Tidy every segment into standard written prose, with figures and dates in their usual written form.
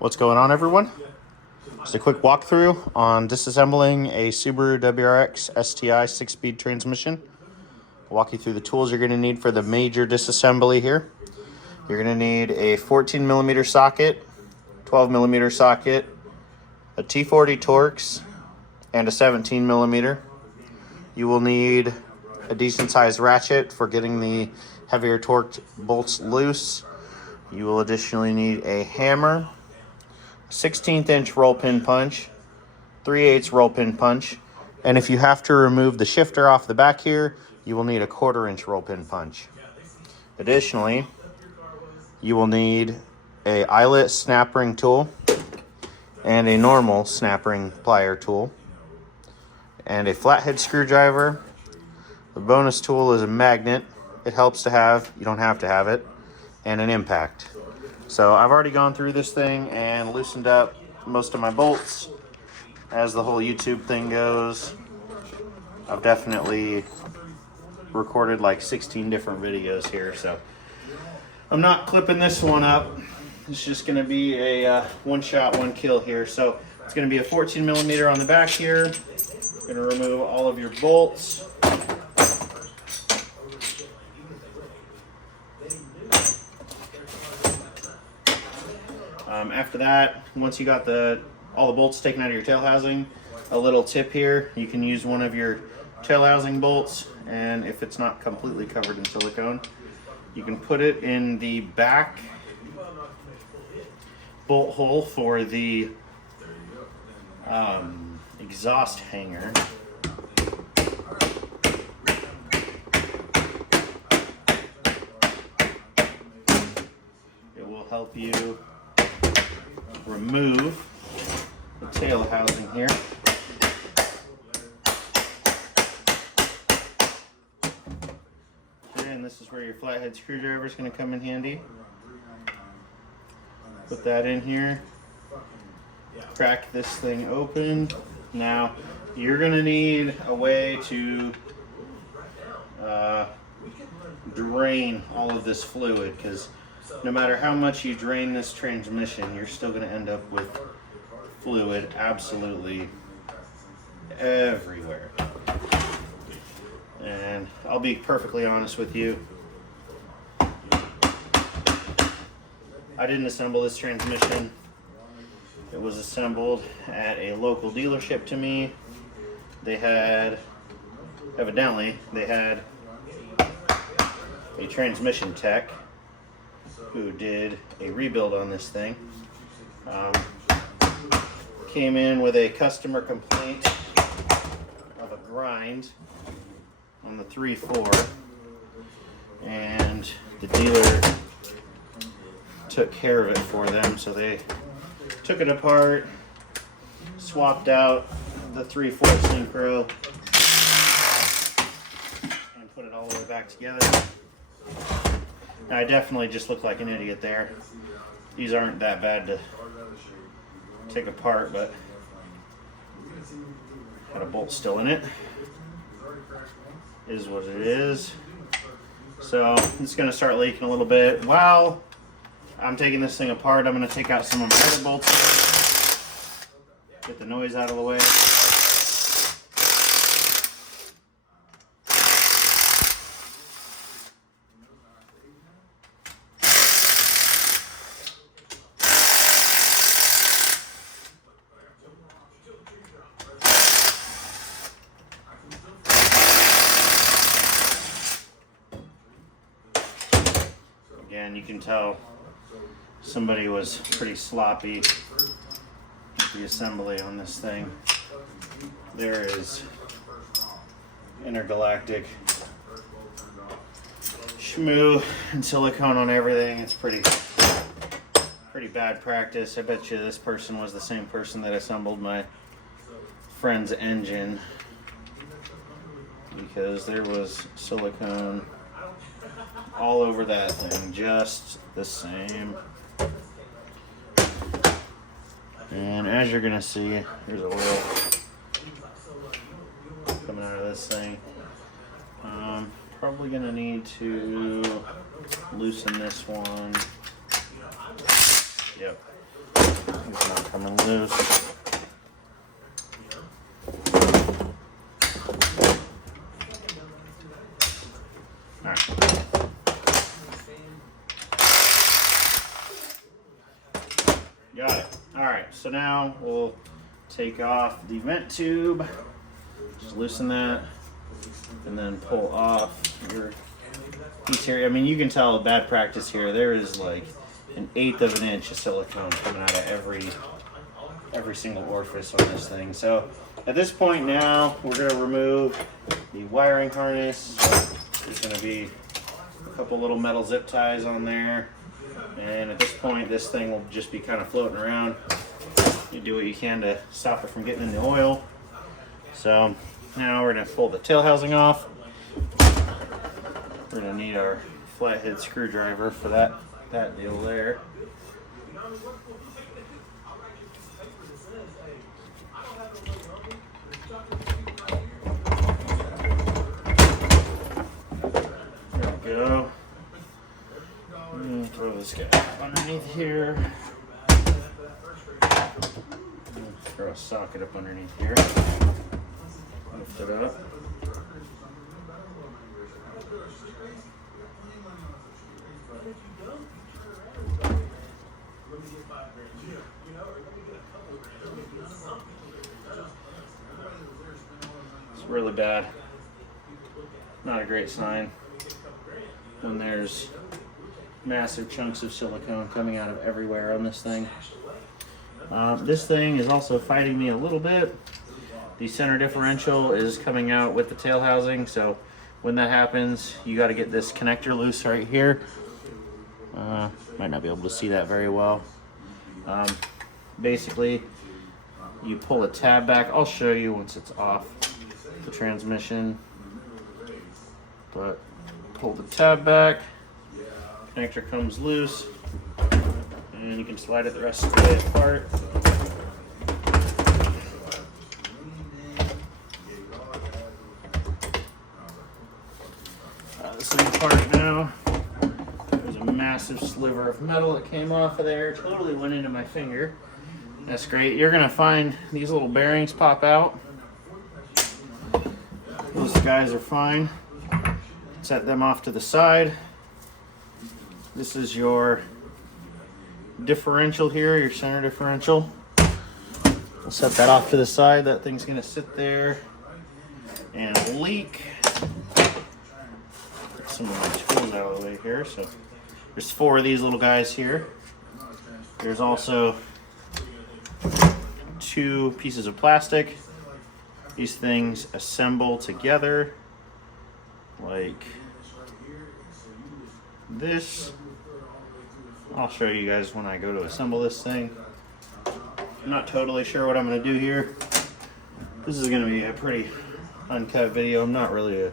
What's going on, everyone? Just a quick walkthrough on disassembling a Subaru WRX STI 6-speed transmission. I'll walk you through the tools you're going to need for the major disassembly here. You're going to need a 14mm socket, 12mm socket, a T40 Torx, and a 17mm. You will need a decent sized ratchet for getting the heavier torqued bolts loose. You will additionally need a hammer, 16th inch roll pin punch, 3/8 roll pin punch, and if you have to remove the shifter off the back here, you will need a 1/4 inch roll pin punch. Additionally, you will need a eyelet snap ring tool and a normal snap ring plier tool and a flathead screwdriver. The bonus tool is a magnet. It helps to have, you don't have to have it, and an impact. So I've already gone through this thing and loosened up most of my bolts. As the whole YouTube thing goes, I've definitely recorded like 16 different videos here, so I'm not clipping this one up. It's just going to be a one shot, one kill here. So it's going to be a 14mm on the back here. Going to remove all of your bolts. After that, once you got all the bolts taken out of your tail housing, a little tip here, you can use one of your tail housing bolts, and if it's not completely covered in silicone, you can put it in the back bolt hole for the exhaust hanger. It will help you remove the tail housing here. Okay, and this is where your flathead screwdriver is going to come in handy. Put that in here. Crack this thing open. Now, you're going to need a way to drain all of this fluid, because no matter how much you drain this transmission, you're still going to end up with fluid absolutely everywhere. And I'll be perfectly honest with you, I didn't assemble this transmission. It was assembled at a local dealership to me. Evidently, they had a transmission tech who did a rebuild on this thing. Came in with a customer complaint of a grind on the 3/4, and the dealer took care of it for them. So they took it apart, swapped out the 3/4 synchro, and put it all the way back together. Now, I definitely just look like an idiot there. These aren't that bad to take apart, but got a bolt still in it. Is what it is. So it's going to start leaking a little bit. While I'm taking this thing apart, I'm going to take out some of my other bolts, get the noise out of the way. Again, you can tell somebody was pretty sloppy with the assembly on this thing. There is intergalactic schmoo and silicone on everything. It's pretty bad practice. I bet you this person was the same person that assembled my friend's engine, because there was silicone all over that thing, just the same. And as you're gonna see, there's oil coming out of this thing. Probably gonna need to loosen this one. Yep. It's not coming loose. Alright. Got it. Alright, so now we'll take off the vent tube. Just loosen that. And then pull off your piece here. I mean, you can tell bad practice here. There is like 1/8 of an inch of silicone coming out of every single orifice on this thing. So at this point now, we're going to remove the wiring harness. There's going to be a couple little metal zip ties on there. And at this point, this thing will just be kind of floating around. You do what you can to stop it from getting in the oil. So now we're going to pull the tail housing off. We're going to need our flathead screwdriver for that deal there. There we go. And throw this guy underneath here. And throw a socket up underneath here. Lift it up. It's really bad. Not a great sign when there's massive chunks of silicone coming out of everywhere on this thing. This thing is also fighting me a little bit. The center differential is coming out with the tail housing, so when that happens, you got to get this connector loose right here. Might not be able to see that very well. Basically, you pull a tab back. I'll show you once it's off the transmission. But pull the tab back, connector comes loose, and you can slide it the rest of the way apart. This thing's apart now. There's a massive sliver of metal that came off of there. Totally went into my finger. That's great. You're gonna find these little bearings pop out. Those guys are fine. Set them off to the side. This is your differential here, your center differential. We'll set that off to the side. That thing's gonna sit there and leak. Get some of my tools out of the way here. So there's 4 of these little guys here. There's also 2 pieces of plastic. These things assemble together like this. I'll show you guys when I go to assemble this thing. I'm not totally sure what I'm going to do here. This is going to be a pretty uncut video. I'm not really a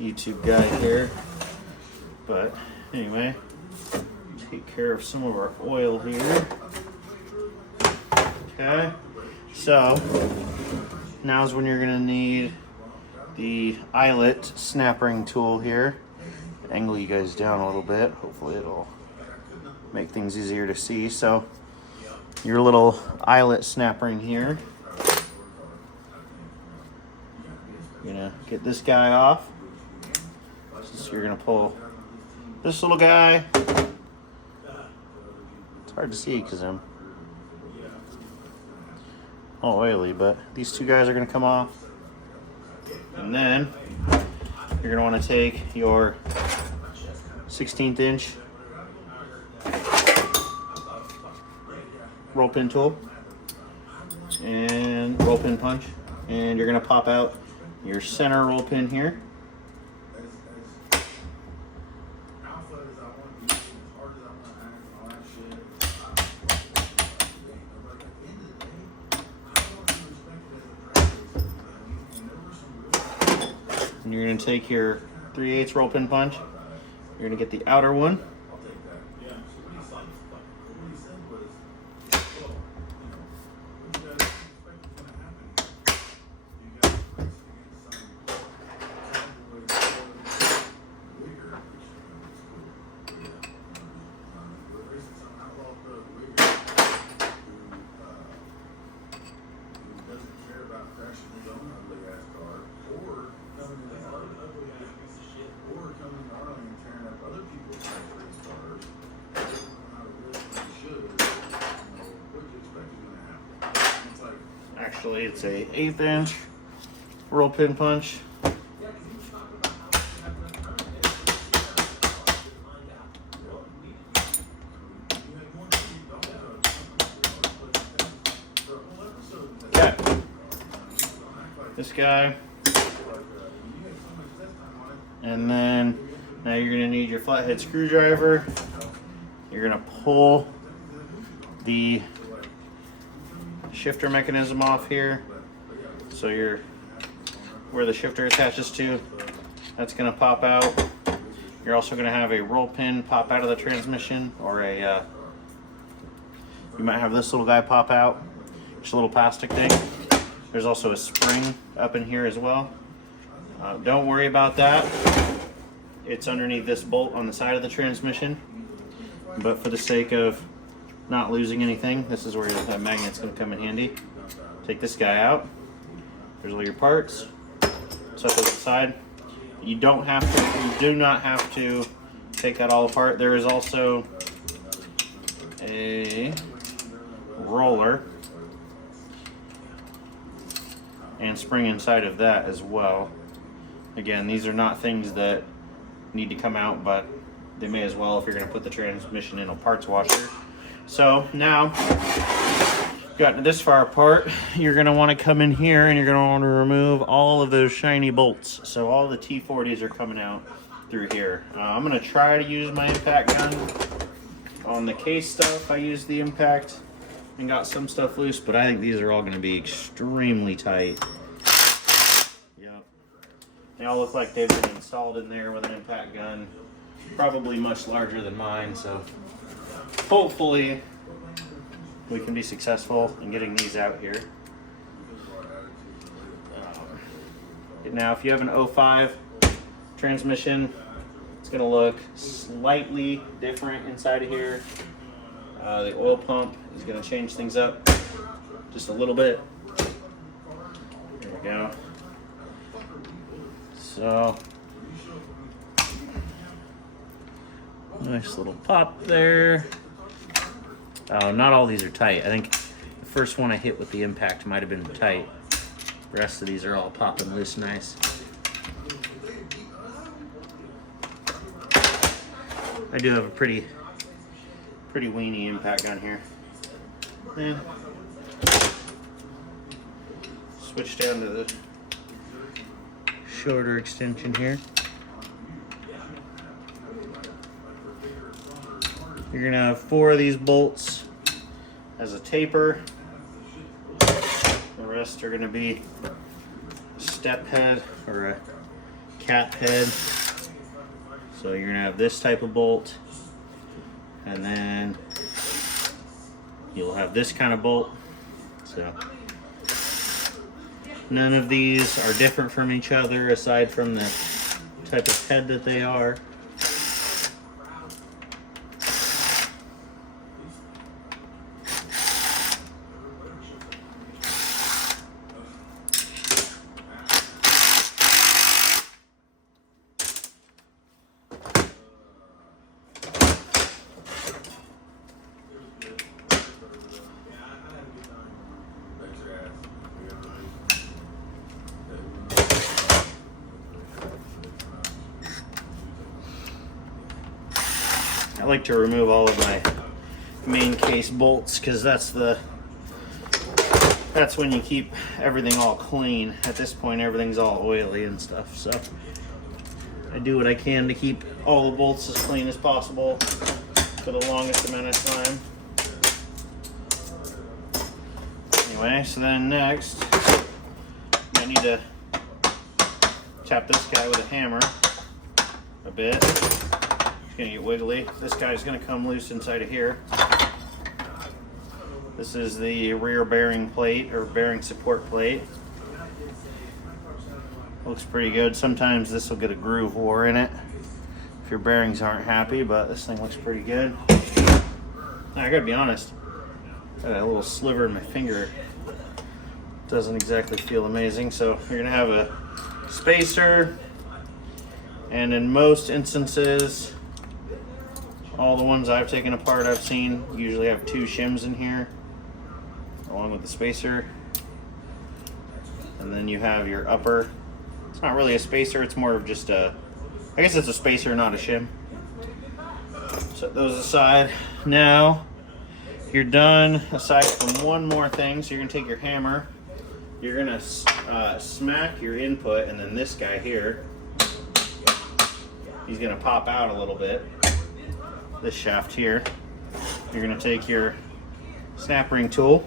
YouTube guy here. But anyway, take care of some of our oil here. Okay, so now's when you're going to need the eyelet snap ring tool here. Angle you guys down a little bit. Hopefully it'll make things easier to see. So your little eyelet snap ring here. You're gonna get this guy off. So you're gonna pull this little guy. It's hard to see because I'm all oily, but these 2 guys are gonna come off. And then you're gonna want to take your 1/16 inch roll pin tool and roll pin punch, and you're gonna pop out your center roll pin here. And you're going to take your 3/8 roll pin punch. You're going to get the outer one. Actually, it's a 1/8 inch roll pin punch. Okay, this guy, and then now you're going to need your flathead screwdriver. You're going to pull the shifter mechanism off here. So where the shifter attaches to, that's going to pop out. You're also going to have a roll pin pop out of the transmission, or you might have this little guy pop out, just a little plastic thing. There's also a spring up in here as well. Don't worry about that. It's underneath this bolt on the side of the transmission. But for the sake of not losing anything, this is where that magnet's going to come in handy. Take this guy out. There's all your parts. Set those aside. You do not have to take that all apart. There is also a roller and spring inside of that as well. Again, these are not things that need to come out, but they may as well if you're going to put the transmission in a parts washer. So now, gotten this far apart, you're going to want to come in here and you're going to want to remove all of those shiny bolts. So all the T40s are coming out through here. I'm going to try to use my impact gun. On the case stuff, I used the impact and got some stuff loose, but I think these are all going to be extremely tight. Yep. They all look like they've been installed in there with an impact gun. Probably much larger than mine, so hopefully we can be successful in getting these out here. Now, if you have an 05 transmission, it's going to look slightly different inside of here. The oil pump is going to change things up just a little bit. There we go. So, nice little pop there. Not all these are tight. I think the first one I hit with the impact might have been tight. The rest of these are all popping loose nice. I do have a pretty weenie impact gun here. And switch down to the shorter extension here. You're gonna have 4 of these bolts as a taper. The rest are gonna be a step head or a cap head. So you're gonna have this type of bolt, and then you'll have this kind of bolt. So none of these are different from each other aside from the type of head that they are. I like to remove all of my main case bolts because that's when you keep everything all clean. At this point, everything's all oily and stuff, so I do what I can to keep all the bolts as clean as possible for the longest amount of time. Anyway, so then next, I need to tap this guy with a hammer a bit. It's gonna get wiggly. This guy's gonna come loose inside of here. This is the rear bearing plate or bearing support plate. Looks pretty good. Sometimes this will get a groove wore in it if your bearings aren't happy, but this thing looks pretty good. I gotta be honest, got a little sliver in my finger. Doesn't exactly feel amazing. So you're gonna have a spacer, and in most instances, all the ones I've taken apart I've seen usually have 2 shims in here along with the spacer. And then you have your upper. It's not really a spacer, it's more of just a, I guess it's a spacer, not a shim. Set those aside. Now, you're done, aside from one more thing. So you're gonna take your hammer, you're gonna smack your input, and then this guy here, he's gonna pop out a little bit. This shaft here. You're gonna take your snap ring tool,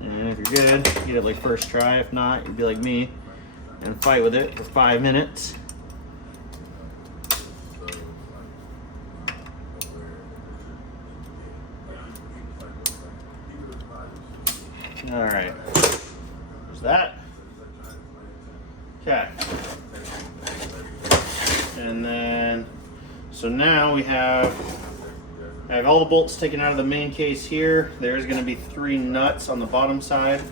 and if you're good, get it like first try. If not, you'd be like me and fight with it for 5 minutes. All right, there's that. Okay. And then, so now I have all the bolts taken out of the main case here. There's going to be 3 nuts on the bottom side.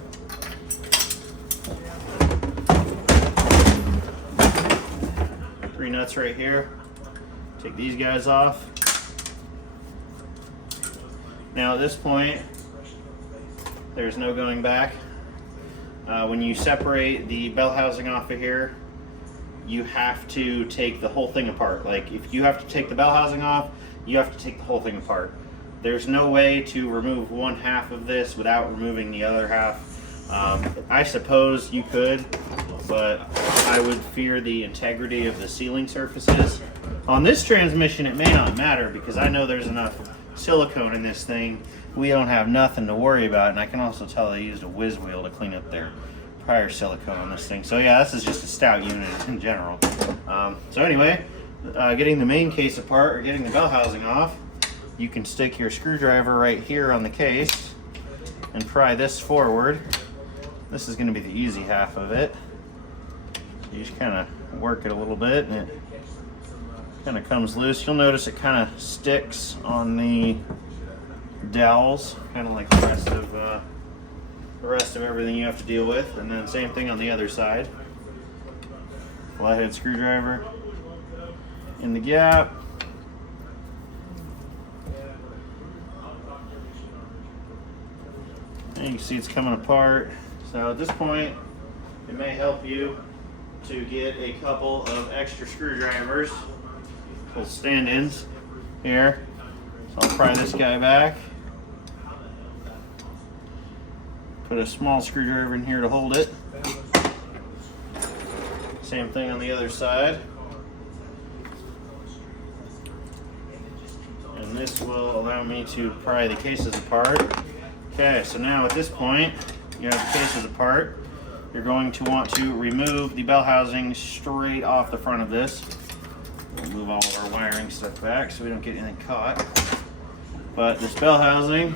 Three nuts right here. Take these guys off. Now at this point, there's no going back. When you separate the bell housing off of here, you have to take the whole thing apart. Like if you have to take the bell housing off, you have to take the whole thing apart. There's no way to remove one half of this without removing the other half. I suppose you could, but I would fear the integrity of the sealing surfaces. On this transmission, it may not matter because I know there's enough silicone in this thing. We don't have nothing to worry about, and I can also tell they used a whiz wheel to clean up their prior silicone on this thing. So yeah, this is just a stout unit in general. So anyway, getting the main case apart or getting the bell housing off, you can stick your screwdriver right here on the case and pry this forward. This is going to be the easy half of it. So you just kind of work it a little bit and it kind of comes loose. You'll notice it kind of sticks on the dowels, kind of like the rest of everything you have to deal with. And then same thing on the other side. Flathead screwdriver in the gap. And you can see it's coming apart. So at this point, it may help you to get a couple of extra screwdrivers, little stand-ins here. So I'll pry this guy back. Put a small screwdriver in here to hold it. Same thing on the other side. And this will allow me to pry the cases apart. Okay, so now at this point, you have the cases apart. You're going to want to remove the bell housing straight off the front of this. We'll move all of our wiring stuff back so we don't get anything caught. But this bell housing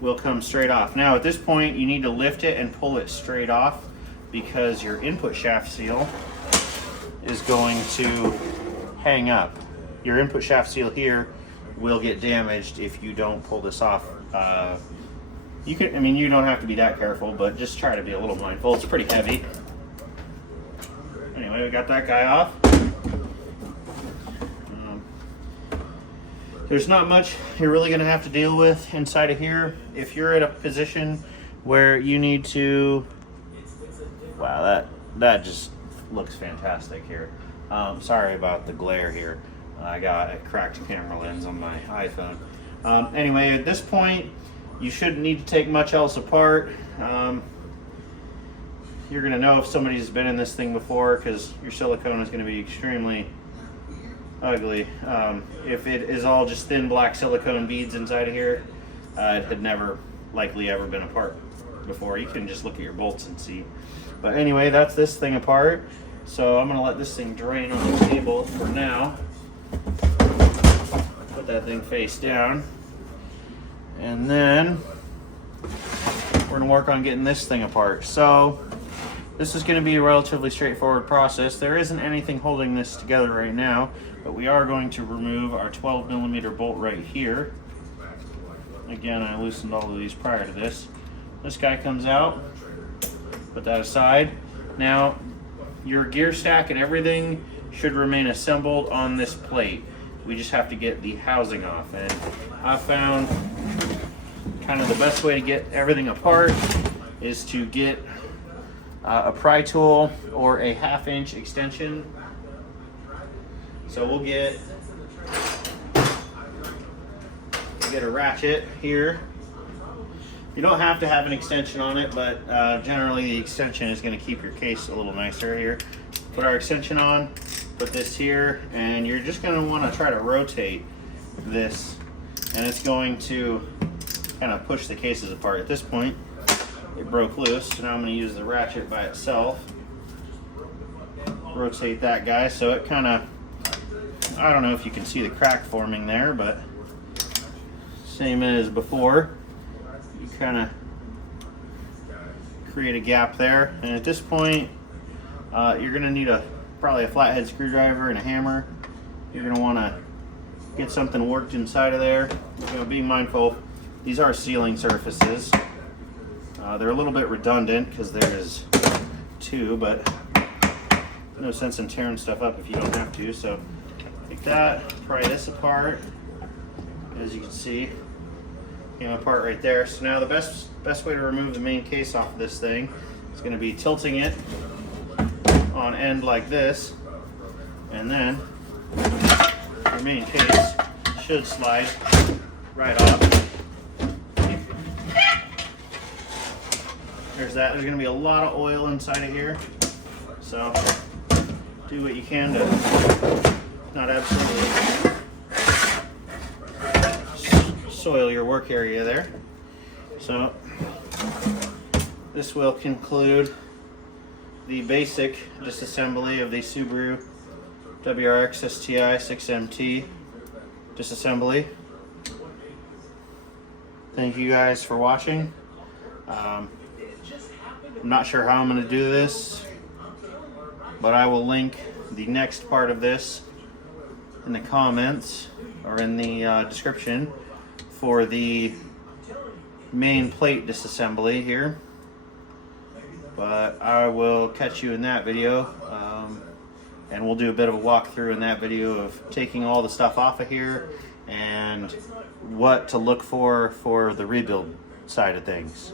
will come straight off. Now at this point, you need to lift it and pull it straight off because your input shaft seal is going to hang up. Your input shaft seal here will get damaged if you don't pull this off. You can, I mean, you don't have to be that careful, but just try to be a little mindful. It's pretty heavy. Anyway, we got that guy off. There's not much you're really going to have to deal with inside of here. If you're at a position where you need to, wow, that just looks fantastic here. Sorry about the glare here. I got a cracked camera lens on my iPhone. Anyway, at this point, you shouldn't need to take much else apart. You're going to know if somebody's been in this thing before because your silicone is going to be extremely ugly. If it is all just thin black silicone beads inside of here, it had never likely ever been apart before. You can just look at your bolts and see. But anyway, that's this thing apart. So I'm going to let this thing drain on the table for now. Put that thing face down. And then we're going to work on getting this thing apart. So this is going to be a relatively straightforward process. There isn't anything holding this together right now, but we are going to remove our 12mm bolt right here. Again, I loosened all of these prior to this. This guy comes out. Put that aside. Now, your gear stack and everything should remain assembled on this plate. We just have to get the housing off. And I found kind of the best way to get everything apart is to get a pry tool or a 1/2 inch extension. So we'll get a ratchet here. You don't have to have an extension on it, but generally the extension is going to keep your case a little nicer here. Put our extension on, put this here, and you're just going to want to try to rotate this, and it's going to kind of push the cases apart. At this point, it broke loose, so now I'm going to use the ratchet by itself. Rotate that guy so it kind of, I don't know if you can see the crack forming there, but same as before. You kind of create a gap there, and at this point you're going to need probably a flathead screwdriver and a hammer. You're going to want to get something worked inside of there. Being mindful, these are sealing surfaces. They're a little bit redundant because there is 2, but no sense in tearing stuff up if you don't have to. So take that, pry this apart. As you can see, came apart right there. So now the best way to remove the main case off of this thing is going to be tilting it on end like this, and then your main case should slide right off. There's that. There's going to be a lot of oil inside of here, so do what you can to not absolutely soil your work area there. So this will conclude the basic disassembly of the Subaru WRX STI 6MT disassembly. Thank you guys for watching. I'm not sure how I'm going to do this, but I will link the next part of this in the comments or in the description for the main plate disassembly here. But I will catch you in that video, and we'll do a bit of a walkthrough in that video of taking all the stuff off of here and what to look for the rebuild side of things.